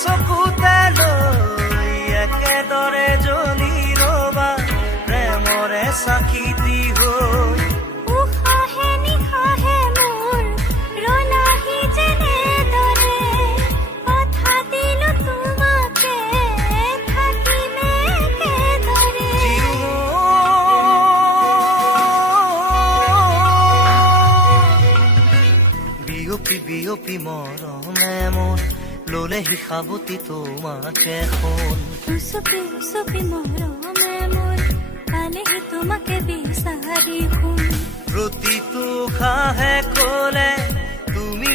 চকুতে লৈ একেদৰে জ্বলি ৰবা প্ৰেমৰে চাকিতি হৈ। উশাহে নিশাহে মোৰ ৰলাহি যেনেদৰে, কথা দিলো তোমাকে থাকিমে একেদৰে। বিয়পি বিয়পি মৰমে মোৰ ললেহি সাৱতি তোমাকে সোণ। উচপি উচপি মৰমে মোৰ পালেহি তোমাকে বিচাৰি শুন। প্ৰতিটো খাহে কলে তুমি